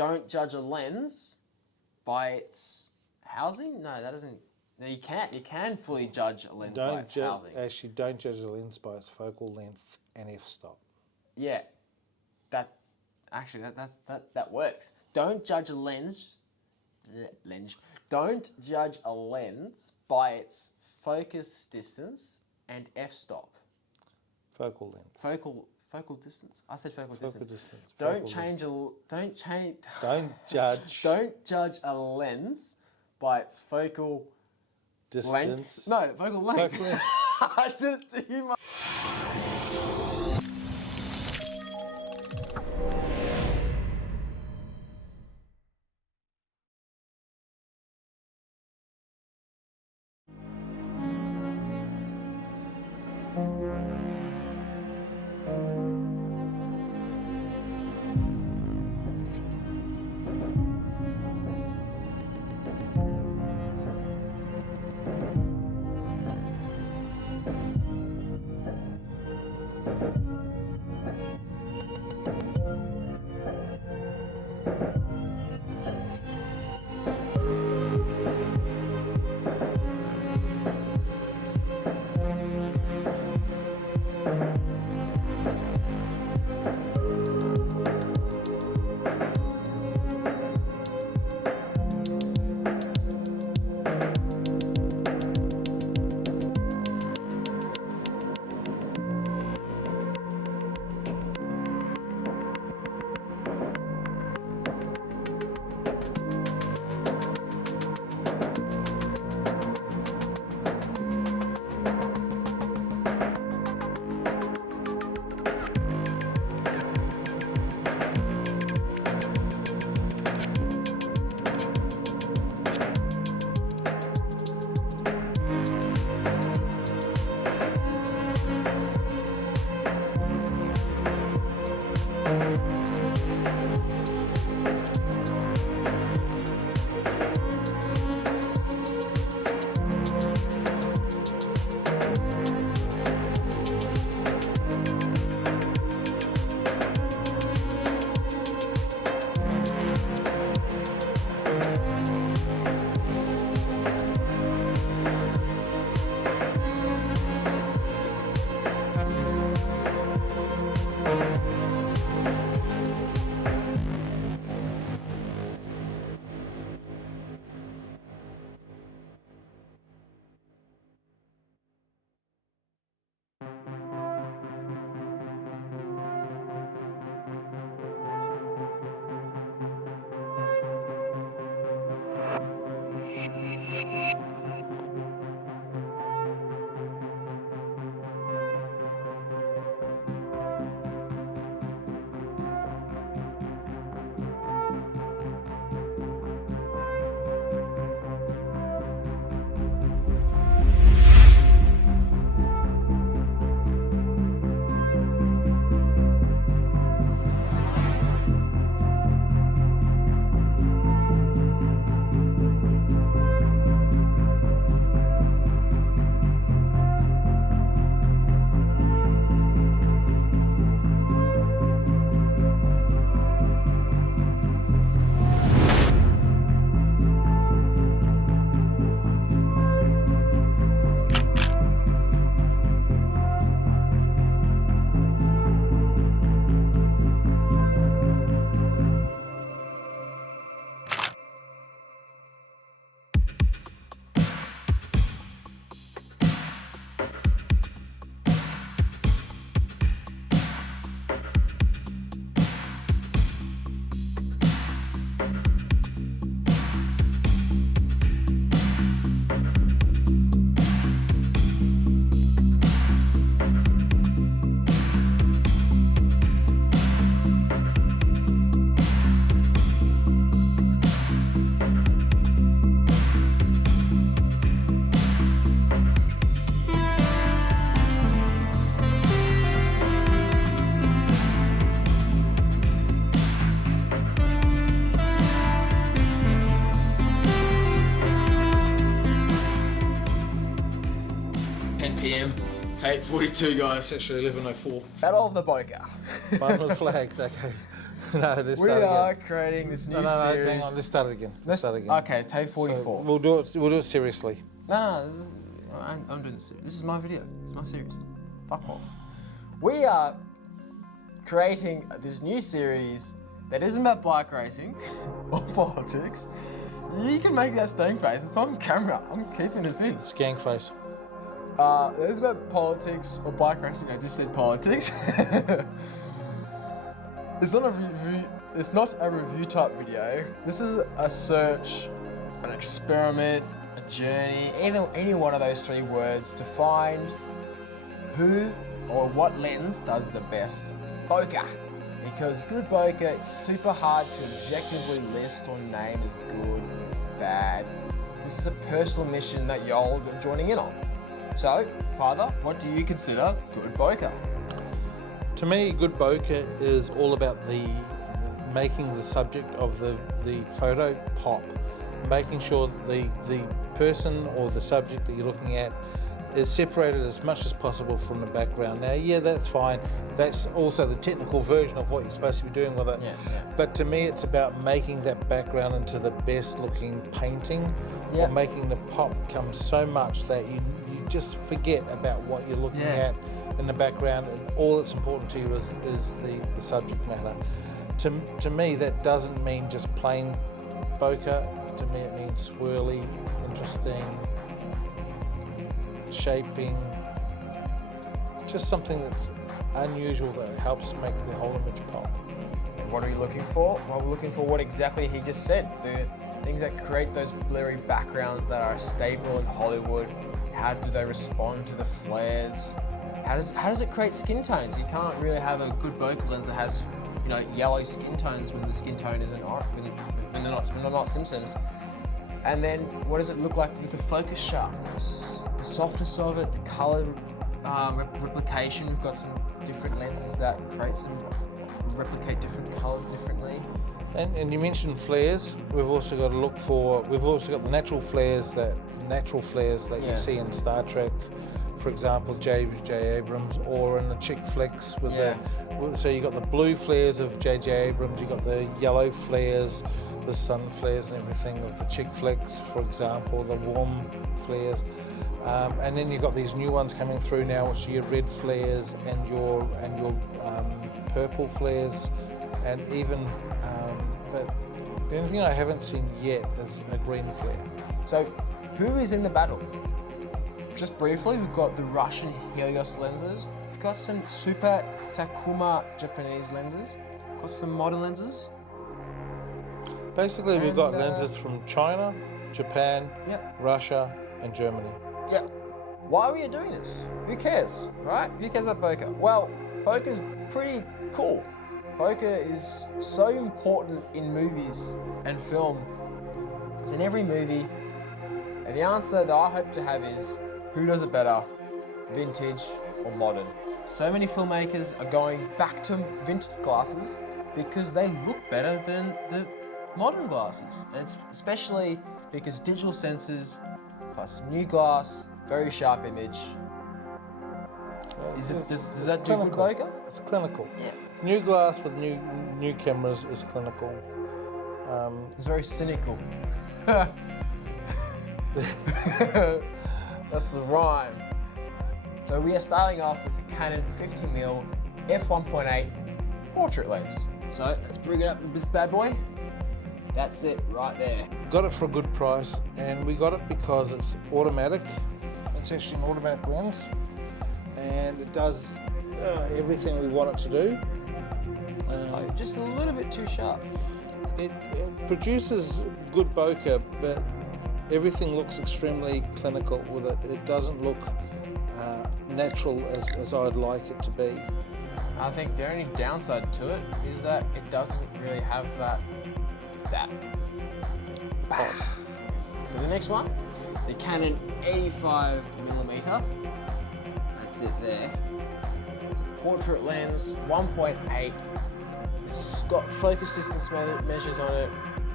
don't judge a lens by its housing. No, that doesn't. No, you can't. You can fully judge a lens by its housing. Actually, don't judge a lens by its focal length and f-stop. Yeah, that works. Don't judge a lens. Don't judge a lens by its focus distance and f-stop. Focal length. Focal distance. I said focal distance. Don't judge. Don't judge a lens by its focal distance. Length. No, focal length. Focal length. I did it to you. p.m. Tape 42, guys. It's actually 11:04. Battle of the Bokeh. Fun with flags, okay. No, let's We start are again. creating this new No, series. hang on. Let's start it again. Let's start again. Okay, take 44. So we'll do it. We'll do it seriously. No, I'm doing this. This is my video. This is my series. Fuck off. We are creating this new series that isn't about bike racing or politics. You can make that stone face. It's on camera. I'm keeping this in. Skank face. This is about politics or bike racing. I just said politics. It's not a review. It's not a review type video. This is a search, an experiment, a journey, any one of those three words to find who or what lens does the best bokeh. Because good bokeh is super hard to objectively list or name as good, bad. This is a personal mission that y'all are joining in on. So, Father, what do you consider good bokeh? To me, good bokeh is all about the making the subject of the photo pop, making sure the person or the subject that you're looking at is separated as much as possible from the background. Now, yeah, that's fine. That's also the technical version of what you're supposed to be doing with it. Yeah. But to me, it's about making that background into the best looking painting, Yeah. or making the pop come so much that you just forget about what you're looking Yeah. at in the background, and all that's important to you is the subject matter. To me, that doesn't mean just plain bokeh. To me, it means swirly, interesting, shaping, just something that's unusual that helps make the whole image pop. And what are we looking for? Well, we're looking for what exactly he just said. The things that create those blurry backgrounds that are stable in Hollywood. How do they respond to the flares? How does it create skin tones? You can't really have a good bokeh lens that has, yellow skin tones when the skin tone isn't when they're not Simpsons. And then what does it look like with the focus sharpness, the softness of it, the color replication? We've got some different lenses that replicate different colors differently. And you mentioned flares. We've also got to look for. We've also got the natural flares that Yeah. you see in Star Trek, for example, J.J. Abrams, or in the chick flicks with so you got the blue flares of J.J. Abrams. You got the yellow flares, the sun flares, and everything of the chick flicks, for example, the warm flares. And then you've got these new ones coming through now, which are your red flares and your purple flares, and even but the only thing I haven't seen yet is a green flare. So, who is in the battle? Just briefly, we've got the Russian Helios lenses. We've got some Super Takuma Japanese lenses. We've got some modern lenses. Basically, we've got And, lenses from China, Japan, Yep. Russia, and Germany. Yeah. Why are we doing this? Who cares, right? Who cares about bokeh? Well, bokeh is pretty cool. Bokeh is so important in movies and film. It's in every movie. And the answer that I hope to have is, who does it better, vintage or modern? So many filmmakers are going back to vintage glasses because they look better than the modern glasses. And it's especially because digital sensors plus new glass, very sharp image. Does that do good bokeh? It's clinical. Yeah. New glass with new cameras is clinical. It's very cynical. That's the rhyme. So we are starting off with the Canon 50mm f1.8 portrait lens. So let's bring it up with this bad boy. That's it right there. Got it for a good price, and we got it because it's automatic. It's actually an automatic lens, and it does everything we want it to do. Just a little bit too sharp. It produces good bokeh, but everything looks extremely clinical with it. It doesn't look natural as I'd like it to be. I think the only downside to it is that it doesn't really have that. So the next one, the Canon 85mm. That's it there. It's a portrait lens, 1.8. It's got focus distance measures on it.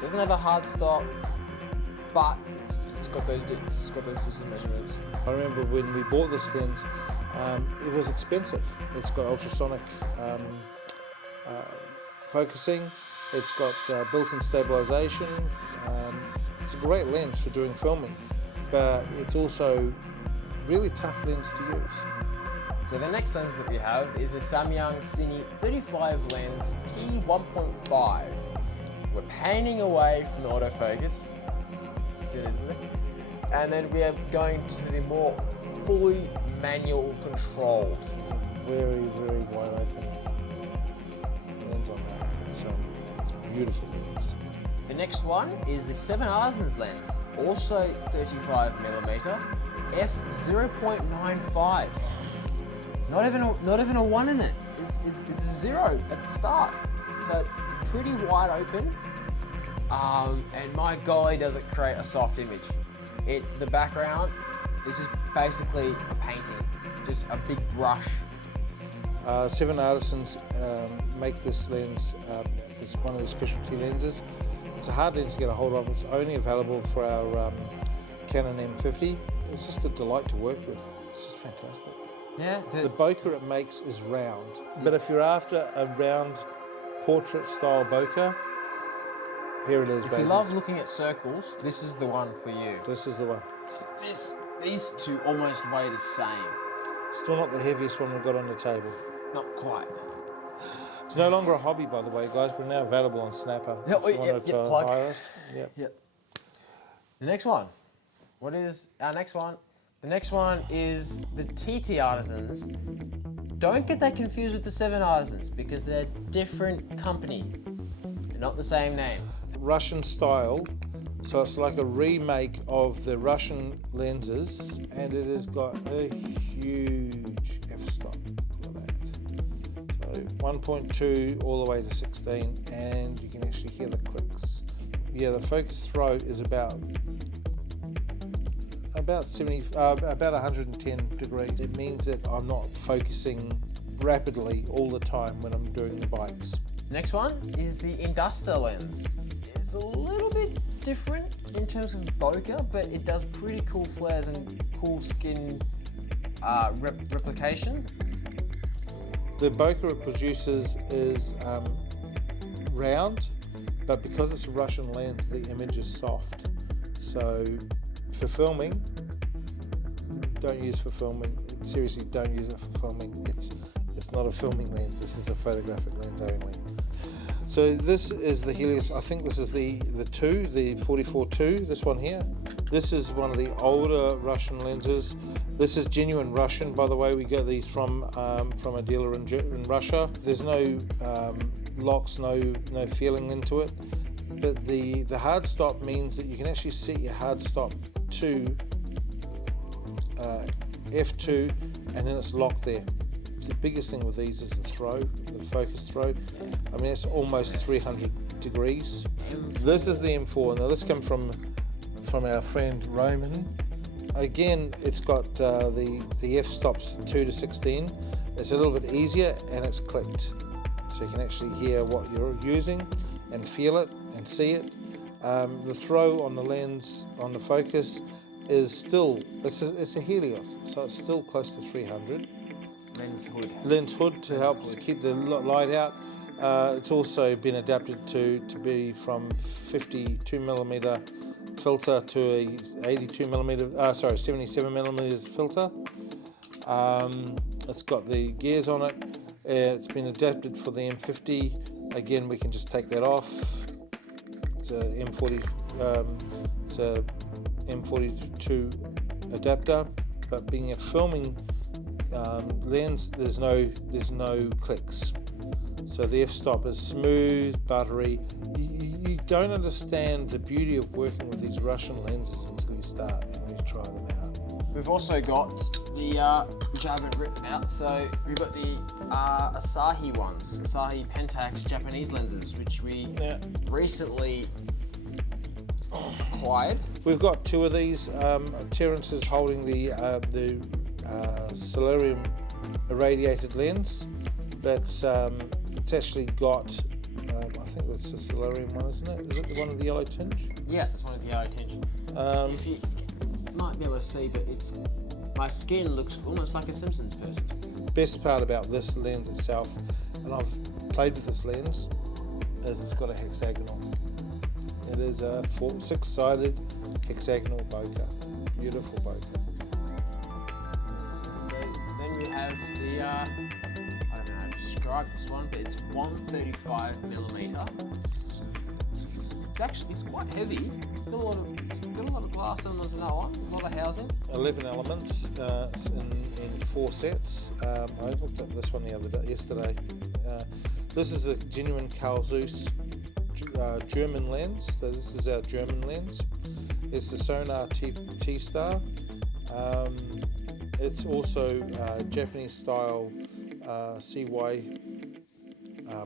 Doesn't have a hard stop, but it's got those distance measurements. I remember when we bought this lens, it was expensive. It's got ultrasonic focusing. It's got built-in stabilization. It's a great lens for doing filming, but it's also really tough lens to use. So the next lens that we have is the Samyang Cine 35 lens T1.5. We're panning away from the autofocus, and then we are going to the more fully manual controlled. It's a very, very wide open lens on that. It's beautiful lens. The next one is the 7 Arsens lens, also 35mm, f/0.95. Not even a 1 in it. It's 0 at the start. So pretty wide open. And my golly, does it create a soft image. The background is just basically a painting, just a big brush. 7 Artisans make this lens. It's one of their specialty lenses. It's a hard lens to get a hold of. It's only available for our Canon M50. It's just a delight to work with. It's just fantastic. Yeah. The bokeh it makes is round, but if you're after a round portrait style bokeh, here it is, If babies. you love looking at circles, this is the one for you. This is the one. These two almost weigh the same. Still not the heaviest one we've got on the table. Not quite. It's no longer a hobby, by the way, guys. We're now available on Snapper. Yep, if you wanted to plug. hire us. Yep. Yep. The next one. What is our next one? The next one is the TT Artisans. Don't get that confused with the 7 Artisans because they're a different company. They're not the same name. Russian style, so it's like a remake of the Russian lenses, and it has got a huge f-stop. Look at that. So 1.2 all the way to 16, and you can actually hear the clicks. Yeah, the focus throw is about 110 degrees. It means that I'm not focusing rapidly all the time when I'm doing the bikes. Next one is the Inductor lens. It's a little bit different in terms of bokeh, but it does pretty cool flares and cool skin replication. The bokeh it produces is round, but because it's a Russian lens, the image is soft. So for filming, don't use for filming. Seriously, don't use it for filming. It's not a filming lens. This is a photographic lens only. So this is the Helios. I think this is the 2, the 44-2. This one here. This is one of the older Russian lenses. This is genuine Russian, by the way. We get these from a dealer in Russia. There's no locks, no feeling into it. But the hard stop means that you can actually set your hard stop to F2, and then it's locked there. The biggest thing with these is the throw, the focus throw. I mean, it's almost 300 degrees. This is the M4. Now this comes from our friend Roman. Again, it's got the F stops 2 to 16. It's a little bit easier, and it's clicked, so you can actually hear what you're using and feel it and see it. The throw on the lens, on the focus, is still, it's a Helios, so it's still close to 300. Lens hood to help to keep the light out. It's also been adapted to be from 52mm filter to a 77mm filter. It's got the gears on it. It's been adapted for the M50. Again, we can just take that off. It's a M42 adapter, but being a filming lens, there's no clicks. So the f-stop is smooth, buttery. You don't understand the beauty of working with these Russian lenses until you start and you try them out. We've also got the, which I haven't written out, so we've got the Asahi ones, Asahi Pentax Japanese lenses, which we recently acquired. We've got 2 of these. Terence is holding the Solarium irradiated lens. That's it's actually got. I think that's the Solarium one, isn't it? Is it the one with the yellow tinge? Yeah, it's one of the yellow tinge. If you might be able to see, but my skin looks almost like a Simpsons person. Best part about this lens itself, and I've played with this lens, is it's got a hexagonal. It is a 6-sided hexagonal bokeh. Beautiful bokeh. So then we have the, I don't know how to describe this one, but it's 135mm. It's quite heavy. Got a lot of glass elements in that one. A lot of housing. 11 elements in 4 sets. I looked at this one yesterday. This is a genuine Carl Zeiss German lens. So this is our German lens. It's the Sonar T-Star. It's also Japanese style CY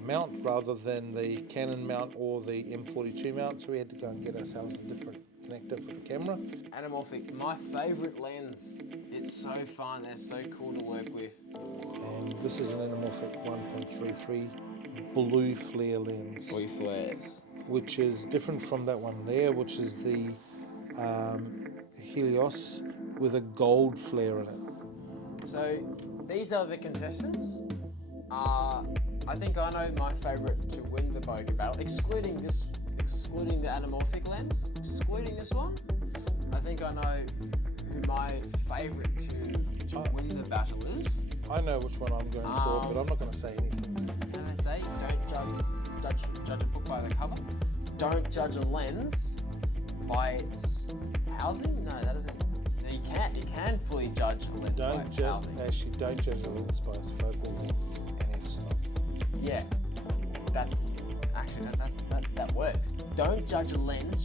mount rather than the Canon mount or the M42 mount, so we had to go and get ourselves a different connector for the camera. Anamorphic, my favourite lens. It's so fun, they're so cool to work with. And this is an Anamorphic 1.33 blue flare lens. Blue flares. Which is different from that one there, which is the Helios with a gold flare in it. So these are the contestants. I think I know my favourite to win the Bokeh battle, excluding the Anamorphic lens, excluding this one. I think I know who my favourite to win the battle is. I know which one I'm going for, but I'm not going to say anything. Can I say, don't judge a book by the cover. Don't judge a lens by its housing. No, that doesn't. No, you can fully judge a lens by its housing. Actually, don't judge a lens by its focal length and f-stop. Yeah, that works. Don't judge a lens.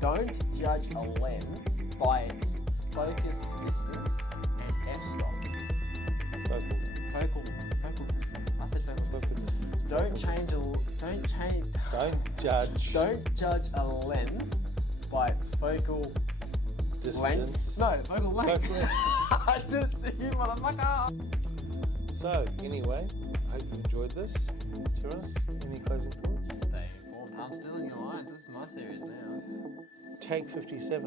Don't judge a lens by its focus distance and f-stop. Focal distance. I said focal distance. Don't judge a lens by its focal Distance. length. No, focal length. I did it to you, motherfucker. So, anyway, I hope you enjoyed this. Terence, any closing thoughts? Stay informed. I'm still in your lines. This is my series now. Take 57.